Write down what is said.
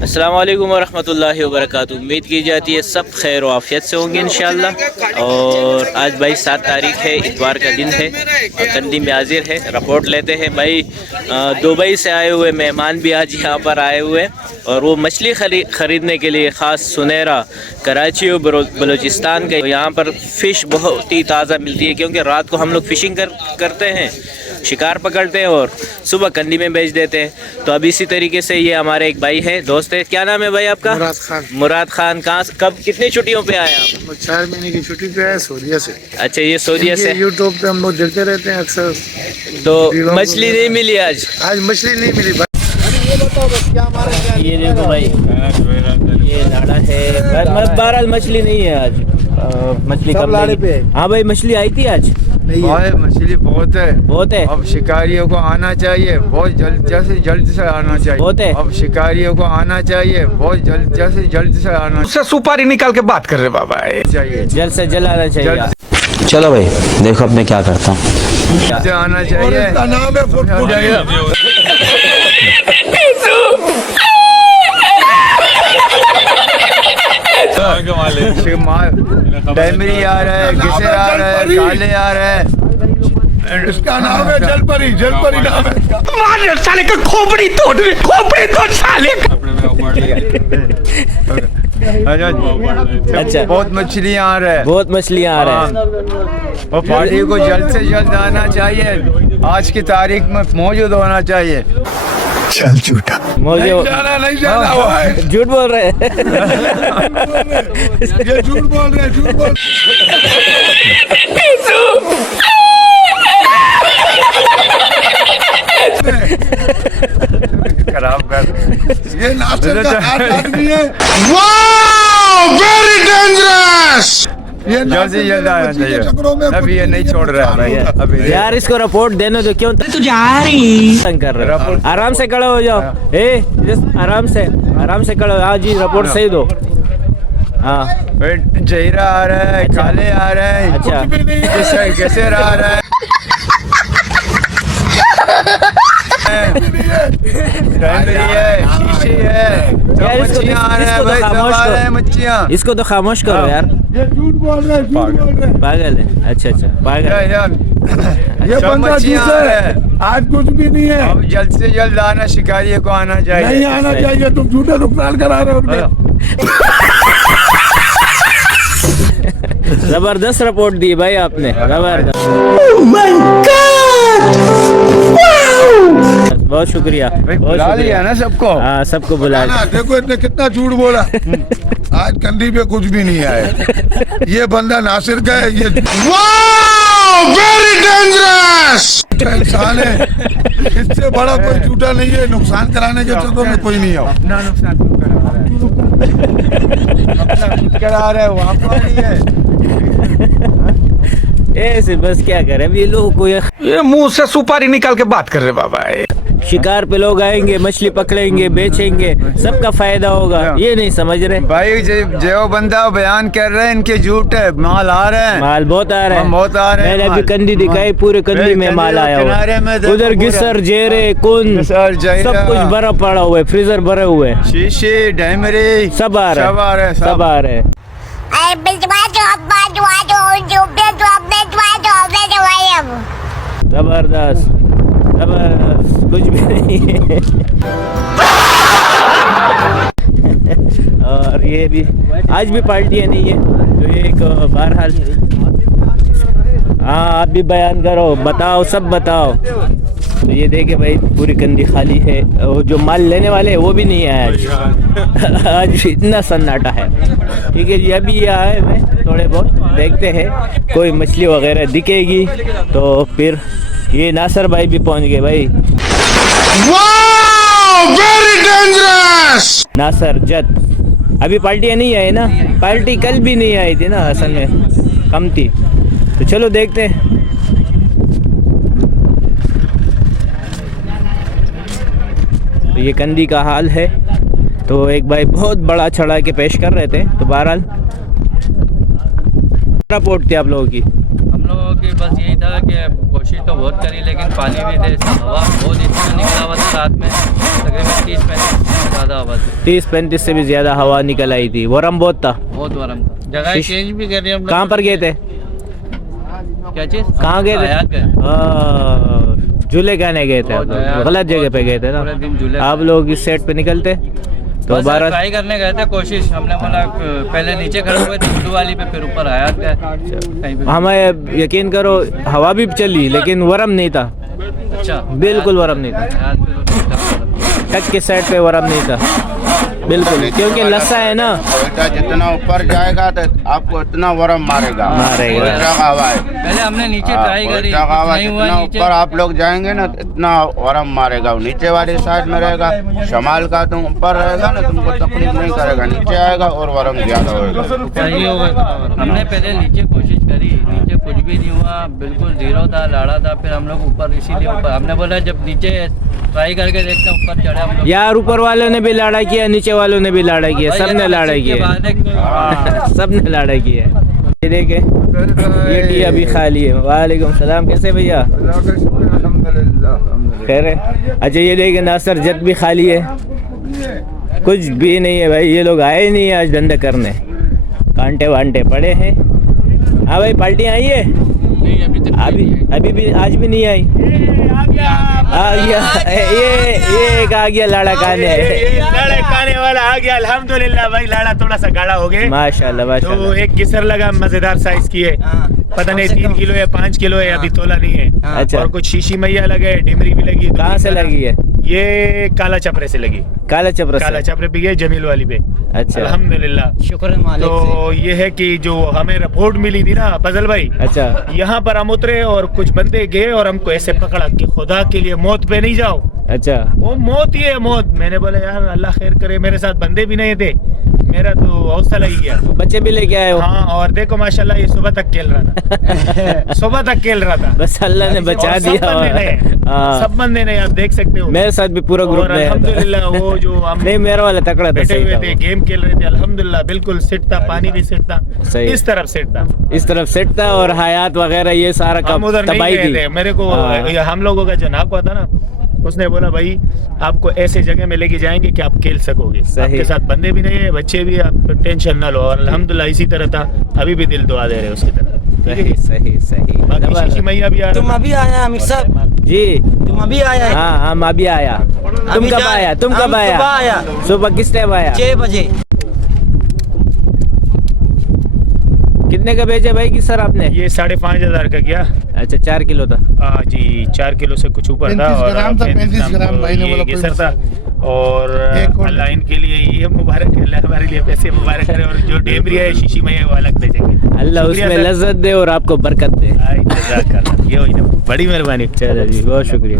अस्सलाम वालेकुम वरहमतुल्लाहि वबरकातुहू। उम्मीद की जाती है सब खैर व आफियत से होंगे इंशाअल्लाह। और आज भाई 7 तारीख है, इतवार का दिन है और कंदी में हाजिर है। रिपोर्ट लेते हैं भाई। दुबई से आए हुए मेहमान भी आज यहाँ पर आए हुए और वो मछली ख़रीदने के लिए ख़ास सुनेरा कराची और बलूचिस्तान के। यहाँ पर फ़िश बहुत ही ताज़ा मिलती है क्योंकि रात को हम लोग फ़िशिंग करते हैं, शिकार पकड़ते हैं और सुबह कंडी में बेच देते हैं। तो अब इसी तरीके से ये हमारे एक भाई हैं, दोस्त है। क्या नाम है भाई आपका? मुराद खान। मुराद खान। कहाँ कब कितनी छुट्टियों पे आए आप? 4 महीने की छुट्टी पे है सऊदीया से। अच्छा, ये सऊदीया से। यूट्यूब पे हम लोग देखते रहते हैं अक्सर। तो मछली नहीं मिली आज? आज मछली नहीं मिली भाई। ये बताओ बस क्या हमारा ये देखो भाई, ये लाड़ा है। बहरहाल मछली नहीं है आज, मछली कम लाड़े पे। हाँ भाई, मछली आई थी आज नहीं है। मछली बहुत है, बहुत है। अब शिकारियों को आना चाहिए, बहुत जल्द से आना चाहिए। बहुत है। अब शिकारियों को आना चाहिए, बहुत जल्द से आना उससे सुपारी निकाल के बात कर रहे बाबा चाहिए। जल्द से जल्द आना चाहिए। चलो भाई देखो अब मैं क्या करता हूँ। से आना चाहिए। नाम है डैमरी आ रहा है, गिसेर आ रहा है, काले आ रहा है। इसका नाम है जलपरी। जलपरी नाम है। मार साले का खोपड़ी तोड़ साले का। अच्छा, बहुत मछलियाँ आ रहा है, बहुत मछलियाँ आ रहा है। और पार्टी को जल्द से जल्द आना चाहिए, आज की तारीख में मौजूद होना चाहिए। चल झूठा मुझे नहीं जाना हुआ है। झूठ बोल रहे हैं। ये झूठ बोल रहे हैं, झूठ बोल। खराब कर। ये नासिर का आदमी है। Very dangerous. ये जल्द से जल्द आना चाहिए। अभी ये नहीं छोड़ रहा है भाई। अभी यार इसको रिपोर्ट देने दो। क्यों तू जा रही तंग कर रहे हो? आराम से खड़े हो जाओ। आराम से खड़े हो। हाँ जी, रिपोर्ट सही दो। हाँ, जहीरा आ रहा है, काले आ रहे हैं। अच्छा, गिसेर आ रहा है, डैमरी है, शीशी है, यार इसको मच्छियाँ आ रहे हैं भाई, सब आ रहे हैं मच्छियाँ। इसको तो खामोश करो यार। ये झूठ बोल रहे हैं, झूठ बोल रहे हैं। पागल है। अच्छा, पागल है। ये सब बंदा मच्छियाँ झूठ आ रहे है। हैं। आज कुछ भी नहीं है। अब जल्द से जल्द आना, शिकारी को आना चाहिए। नहीं आना चाहिए। तुम झूठे नुकसान करा रहे हो उनके। जबरदस्त रिपोर्ट दी भाई आपने, जबरदस्त। बहुत शुक्रिया। भाई बहुत बुला शुक्रिया। लिया ना सबको। हाँ, सबको बुला लिया। देखो इसने कितना झूठ बोला। आज कंडी पे कुछ भी नहीं आया। ये बंदा नासिर का है। ये वेरी डेंजरस। इंसान है, इससे बड़ा कोई झूठा नहीं है। नुकसान कराने के चक्कर में कोई नहीं है। ना नुकसान करा रहा है, वहाँ पर नहीं है। ऐसे बस क्या करें अब ये लोगों को। ये मुंह से सुपारी निकाल के बात कर रहे बाबा। शिकार पे लोग आएंगे, मछली पकड़ेंगे, बेचेंगे, सबका फायदा होगा। ये नहीं समझ रहे भाई जो बंदा बयान कर रहे हैं, इनके झूठ है। माल आ रहे हैं, माल बहुत आ रहा है। बहुत आ रहे हैं। मैंने अभी माल। कंदी दिखाई, पूरे कंदी में माल आया किनारे में हुआ। देखो उधर पूरा। गिसर, जेरे, कुन, गिसर, जहीरा। सब कुछ बर्फ पड़ा हुआ है, फ्रीजर भरे हुए हैं। शीशी, डैमरी, सब आ रहे हैं, सब आ रहे हैं। जबरदस्त, कुछ भी नहीं है। और ये भी आज भी पार्टियाँ नहीं है, तो ये एक बहरहाल। हाँ, आप भी बयान करो, बताओ, सब बताओ। तो ये देखे भाई, पूरी कंदी खाली है। और जो माल लेने वाले हैं वो भी नहीं आया आज। आज इतना सन्नाटा है। ठीक है जी, अभी ये आए मैं थोड़े बहुत देखते हैं, कोई मछली वगैरह दिखेगी तो फिर। ये नासर भाई भी पहुंच गए भाई। Very dangerous. नासर जद अभी पार्टियाँ नहीं आई ना। पार्टी कल भी नहीं आई थी ना, असल में कम थी। तो चलो देखते हैं। तो ये कंदी का हाल है। तो एक भाई बहुत बड़ा चढ़ा के पेश कर रहे थे। तो बहरहाल रिपोर्ट थी आप लोगों की। हम लोगों की बस यही था कि कोशिश तो बहुत करी, लेकिन पानी भी थे, हवा बहुत इतना निकला हुआ था रात में, तकरीबन 30-35 से ज़्यादा हवा थी। 30-35 से भी ज़्यादा हवा निकल आई थी, वरम बहुत था। बहुत गर्म था। जगह चेंज भी कर रही हम लोग। कहाँ पर गए थे? क्या चीज़? कहाँ गए थे? हयात गए। झूले गाने गए थे आप लोग, गलत जगह पे गए थे ना पूरे दिन झूले। आप लोग। इस सेट पे निकलते तो बस 12 ट्राई करने गए थे, कोशिश हमने बोला पहले नीचे खड़े हुए थे उर्दू वाली पे, फिर ऊपर हयात गए कहीं पे। हमें यकीन करो हवा भी चली लेकिन वरम नहीं था, अच्छा बिल्कुल वरम नहीं था। हयात पे तो ठीक था। टक के साइड पे वरम नहीं था बिल्कुल, क्योंकि लस्सा है ना। बेटा जितना ऊपर जाएगा तो आपको इतना वरम मारेगा। हवा है। पहले हमने नीचे ट्राई करी, नहीं हुआ जितना नीचे। ऊपर आप लोग जाएंगे ना तो इतना वरम मारेगा। नीचे वाली साइड में रहेगा शमाल का, तुम ऊपर रहेगा ना तुमको तकलीफ नहीं करेगा, नीचे आएगा और वरम ज्यादा होगा। सही होगा। हमने पहले नीचे कोशिश करी, नीचे कुछ भी नहीं हुआ, बिल्कुल जीरो था, लाड़ा था। फिर हम लोग ऊपर, इसीलिए ऊपर हमने बोला जब नीचे ट्राई करके देखते हैं, ऊपर चढ़े हम लोग। यार ऊपर वालों ने भी लाड़ा किया, नीचे वालों ने भी लाड़ा किया, सबने लाड़ा किया, सबने लाड़ा किया। ये देखे ये टी अभी खाली है। वालेकुम सलाम, कैसे भैया? खैर है। अच्छा ये देखे नासर जट भी खाली है, कुछ भी नहीं है भाई। ये लोग आए नहीं आज धंधे करने, कांटे वांटे पड़े हैं। हाँ भाई पार्टी आई है? अभी भी आज भी नहीं आई। आ गया ये एक आ गया लाड़ा खाने, लाड़ा खाने वाला आ गया। अल्हम्दुलिल्लाह भाई, लाड़ा थोड़ा सा गाढ़ा हो गया माशाल्लाह तो माशाल्लाह। एक गिसर लगा, मजेदार साइज की है, पता नहीं 3 किलो या 5 किलो है, अभी तोला नहीं है। अच्छा। और कुछ शीशी मैया लगे, डिमरी भी लगी। कहाँ से लगी है? ये काला चपरे से लगी। काला चपरा से? काला चपरे पे ये जमील वाली पे। अच्छा अल्हम्दुलिल्लाह, शुक्र है मालिक तो ये है कि जो हमें रिपोर्ट मिली थी ना फजल भाई, अच्छा यहाँ पर हम उतरे और कुछ बंदे गए और हमको ऐसे पकड़ा कि खुदा के लिए मौत पे नहीं जाओ, अच्छा वो मौत ही है मौत। मैंने बोला यार अल्लाह खैर करे, मेरे साथ बंदे भी नहीं थे, मेरा तो हौसला ही गया। बच्चे भी लेके आए हो? हाँ, और देखो माशाल्लाह ये सुबह तक खेल रहा था। सुबह तक खेल रहा था, बस अल्लाह ने बचा और दिया। हाँ। सब बंदे ने, आप देख सकते हो। मेरे साथ भी पूरा ग्रुप और अल्हम्दुलिल्लाह वो जो हम नहीं मेरा वाला तकड़ा था, बैठे सही हुए था थे, वो। गेम खेल रहे थे, अल्हम्दुलिल्लाह बिल्कुल सेट था, पानी भी सेट था, सही। इस तरफ सेट था। इस तरफ सेट था और हयात वगैरह ये सारा हम उधर नहीं तबाही गए थी। थे। मेरे को हाँ। हम लोगों का जो नाकवा था ना, उसने बोला भाई आपको ऐसे जगह में लेके जाएंगे कि आप खेल सकोगे, सही। आपके साथ बंदे भी नहीं है, बच्चे भी, आप टेंशन ना लो। और अल्हम्दुलिल्लाह इसी तरह था, अभी भी दिल दुआ दे रहे हैं उसकी तरफ। सही सही सही। बाकी शीशी मैया भी आ तुम रहा अभी आया आमिर साहब, जी तुम अभी आया है? हाँ हम अभी आया। तुम अभी कब जा- आया? तुम हम कब आया? सुबह आया। सुबह किस टाइम आया? 6 बजे। कितने का भेजा भाई कि सर आपने? ये 5,500 का गया। अच्छा 4 किलो था। जी 4 किलो से कुछ ऊपर था। 35 ग्राम था, 35 35 ग्राम भाई ने ये बोला केसर था। और एक और- अल्लाह इनके लिए ये मुबारक है, अल्लाह हमारे लिए पैसे मुबारक करे। और जो डेमरिया है शीशी मैया वो अलग भेजेंगे। अल्लाह शुक्रिया उसमें सर। लज्जत दे और आपको बरकत दे। आई, जज़ाकल्लाह। ये हुई ना, बड़ी मेहरबानी। चलो जी बहुत शुक्रिया।